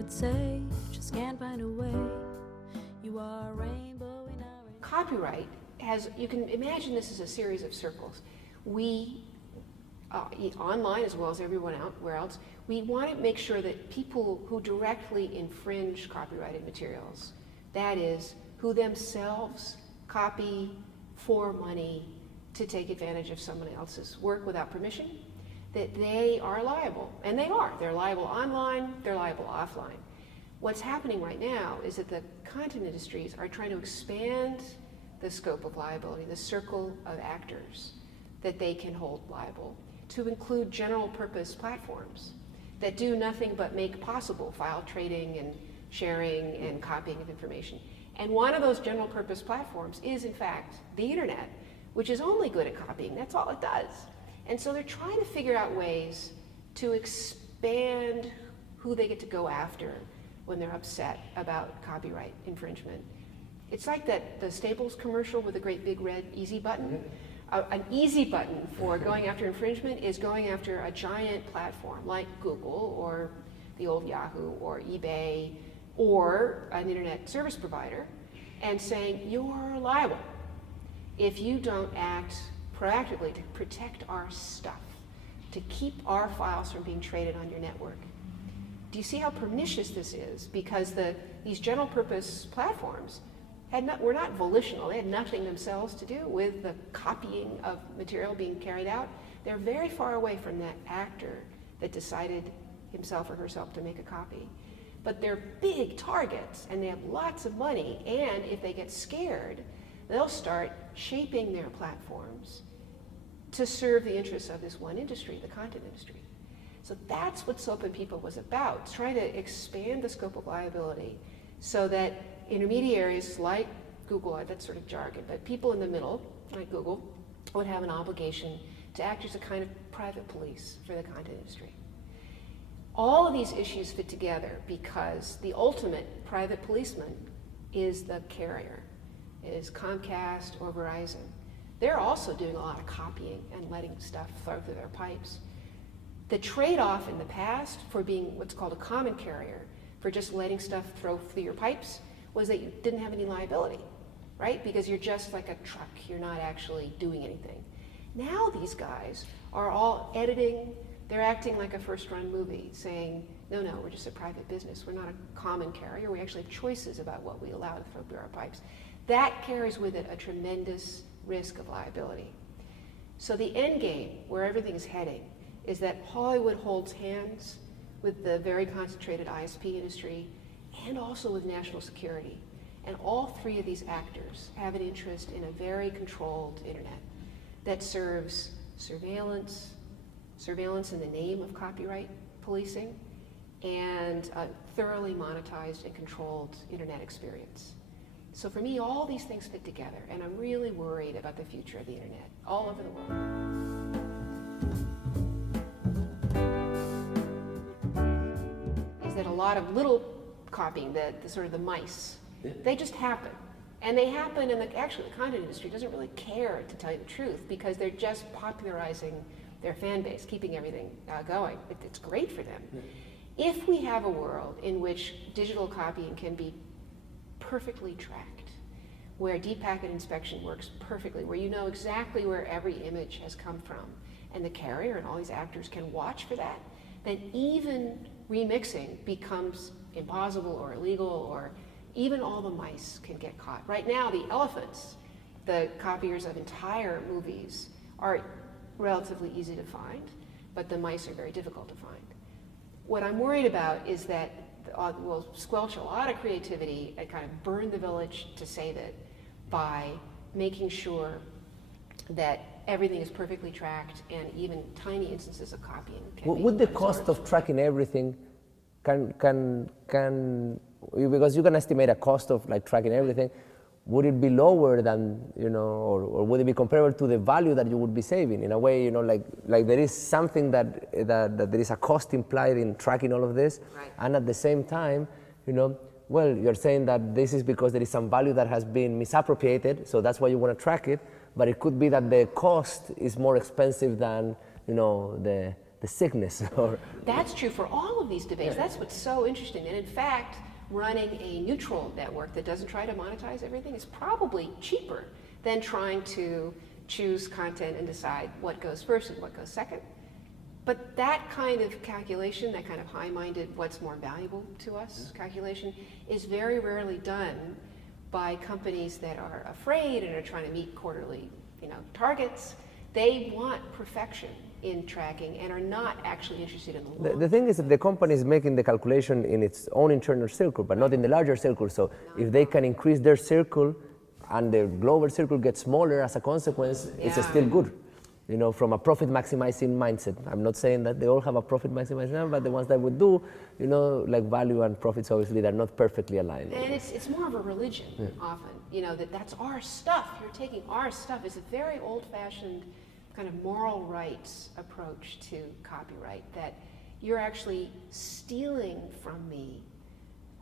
could say, just can't find a way. You are a rainbow in our rainbow. Copyright has, you can imagine this as a series of circles. We, online as well as everyone where else, we want to make sure that people who directly infringe copyrighted materials, that is, who themselves copy for money to take advantage of someone else's work without permission, that they are liable. And they are. They're liable online, they're liable offline. What's happening right now is that the content industries are trying to expand the scope of liability, the circle of actors that they can hold liable, to include general purpose platforms that do nothing but make possible file trading and sharing and copying of information. And one of those general purpose platforms is, in fact, the internet, which is only good at copying. That's all it does. And so they're trying to figure out ways to expand who they get to go after when they're upset about copyright infringement. It's like the Staples commercial with the great big red easy button. An easy button for going after infringement is going after a giant platform like Google or the old Yahoo or eBay or an internet service provider and saying, you're liable if you don't act proactively to protect our stuff, to keep our files from being traded on your network. Do you see how pernicious this is? Because these general purpose platforms were not volitional. They had nothing themselves to do with the copying of material being carried out. They're very far away from that actor that decided himself or herself to make a copy. But they're big targets and they have lots of money, and if they get scared, they'll start shaping their platforms to serve the interests of this one industry, the content industry. So that's what Soap and People was about, trying to expand the scope of liability so that intermediaries like Google, that's sort of jargon, but people in the middle, like Google, would have an obligation to act as a kind of private police for the content industry. All of these issues fit together because the ultimate private policeman is the carrier, is Comcast or Verizon. They're also doing a lot of copying and letting stuff flow through their pipes. The trade-off in the past for being what's called a common carrier, for just letting stuff flow through your pipes, was that you didn't have any liability, right? Because you're just like a truck, you're not actually doing anything. Now these guys are all editing, they're acting like a first-run movie, saying, no, we're just a private business, we're not a common carrier, we actually have choices about what we allow to flow through our pipes. That carries with it a tremendous risk of liability. So the end game, where everything is heading, is that Hollywood holds hands with the very concentrated ISP industry and also with national security. And all three of these actors have an interest in a very controlled internet that serves surveillance in the name of copyright policing, and a thoroughly monetized and controlled internet experience. So for me, all these things fit together, and I'm really worried about the future of the internet all over the world. Is that a lot of little copying, the sort of the mice, they just happen. And they happen, and actually the content industry doesn't really care, to tell you the truth, because they're just popularizing their fan base, keeping everything going. It's great for them. If we have a world in which digital copying can be perfectly tracked, where deep packet inspection works perfectly, where you know exactly where every image has come from, and the carrier and all these actors can watch for that, then even remixing becomes impossible or illegal, or even all the mice can get caught. Right now, the elephants, the copiers of entire movies, are relatively easy to find, but the mice are very difficult to find. What I'm worried about is that we'll squelch a lot of creativity and kind of burn the village, to save it, by making sure that everything is perfectly tracked and even tiny instances of copying can be Would the absorbed. cost of tracking everything because you can estimate a cost of like tracking everything, would it be lower than, or would it be comparable to the value that you would be saving? In a way, like there is something that there is a cost implied in tracking all of this, right. And at the same time, well, you're saying that this is because there is some value that has been misappropriated, so that's why you want to track it, but it could be that the cost is more expensive than, the the sickness or. That's true for all of these debates. That's what's so interesting. And in fact, running a neutral network that doesn't try to monetize everything is probably cheaper than trying to choose content and decide what goes first and what goes second. But that kind of calculation, that kind of high-minded, what's more valuable to us calculation, is very rarely done by companies that are afraid and are trying to meet quarterly, targets. They want perfection in tracking and are not actually interested in the long. The thing is that the company is making the calculation in its own internal circle, but not in the larger circle. So if they can increase their circle and the global circle gets smaller as a consequence, it's still good. From a profit maximizing mindset. I'm not saying that they all have a profit maximizing, but the ones that would do, like value and profits, obviously, they're not perfectly aligned. And it's more of a religion often, that's our stuff. You're taking our stuff. It's a very old-fashioned kind of moral rights approach to copyright, that you're actually stealing from me,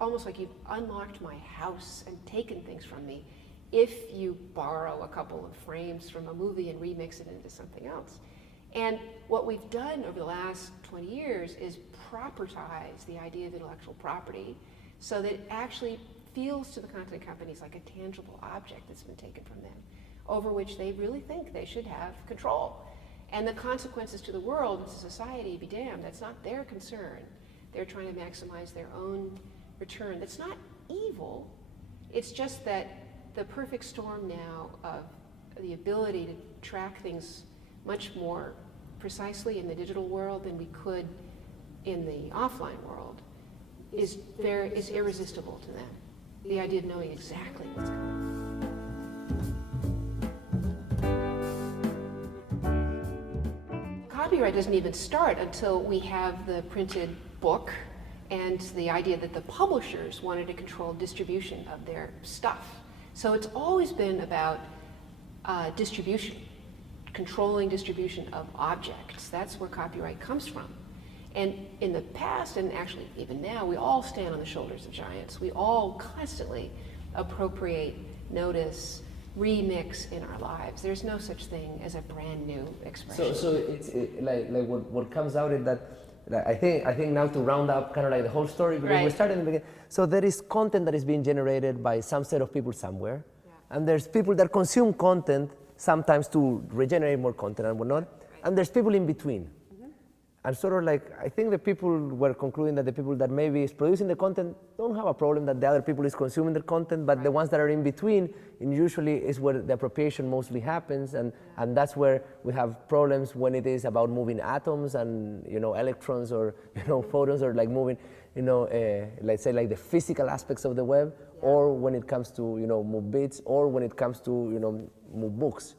almost like you've unlocked my house and taken things from me, if you borrow a couple of frames from a movie and remix it into something else. And what we've done over the last 20 years is propertize the idea of intellectual property so that it actually feels to the content companies like a tangible object that's been taken from them, over which they really think they should have control. And the consequences to the world and to society, be damned, that's not their concern. They're trying to maximize their own return. That's not evil. It's just that the perfect storm now of the ability to track things much more precisely in the digital world than we could in the offline world is irresistible to them. The idea of knowing exactly what's coming. Copyright doesn't even start until we have the printed book and the idea that the publishers wanted to control distribution of their stuff. So it's always been about distribution, controlling distribution of objects. That's where copyright comes from. And in the past, and actually even now, we all stand on the shoulders of giants. We all constantly appropriate, notice, remix in our lives. There's no such thing as a brand new expression. So it's like what comes out is that I think now to round up kind of like the whole story, because we started in the beginning. So there is content that is being generated by some set of people somewhere, and there's people that consume content sometimes to regenerate more content and whatnot, and there's people in between. And sort of like, I think the people were concluding that the people that maybe is producing the content don't have a problem that the other people is consuming the content, but the ones that are in between, and usually is where the appropriation mostly happens, and that's where we have problems when it is about moving atoms and electrons or photons, or like moving let's say like the physical aspects of the web, or when it comes to move bits, or when it comes to move books.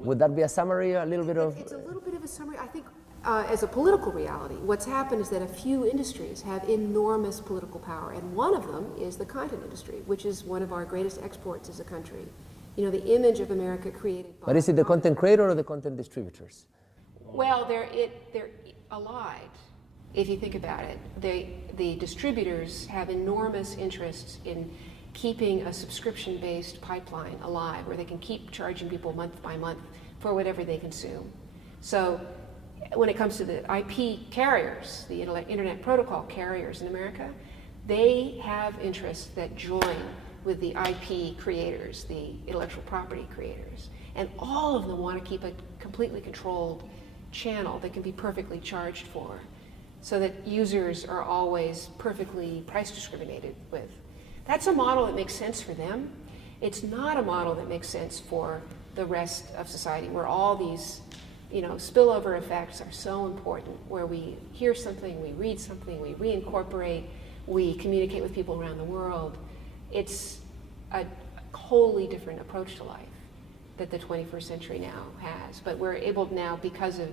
Would that be a summary, a little bit of? It's a little bit of a summary. I think as a political reality, what's happened is that a few industries have enormous political power, and one of them is the content industry, which is one of our greatest exports as a country. The image of America created by... But is it the content creator or the content distributors? Well, they're allied, if you think about it. The distributors have enormous interests in keeping a subscription-based pipeline alive, where they can keep charging people month by month for whatever they consume. So when it comes to the IP carriers, the Internet Protocol carriers in America, they have interests that join with the IP creators, the intellectual property creators. And all of them want to keep a completely controlled channel that can be perfectly charged for, so that users are always perfectly price discriminated with. That's a model that makes sense for them. It's not a model that makes sense for the rest of society, where all these spillover effects are so important, where we hear something, we read something, we reincorporate, we communicate with people around the world. It's a wholly different approach to life that the 21st century now has. But we're able now, because of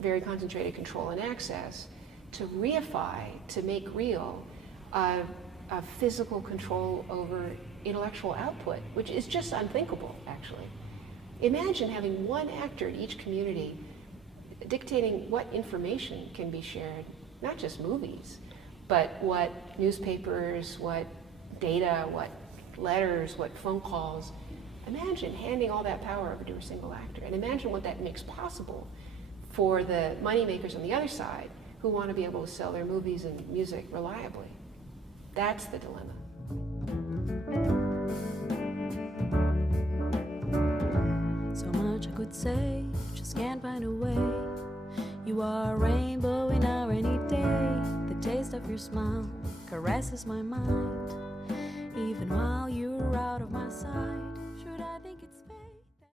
very concentrated control and access, to reify, to make real, a physical control over intellectual output, which is just unthinkable, actually. Imagine having one actor in each community dictating what information can be shared, not just movies, but what newspapers, what data, what letters, what phone calls. Imagine handing all that power over to a single actor, and imagine what that makes possible for the moneymakers on the other side who want to be able to sell their movies and music reliably. That's the dilemma. So much I could say, just can't find a way. You are a rainbow in our rainy day. The taste of your smile caresses my mind, even while you're out of my sight.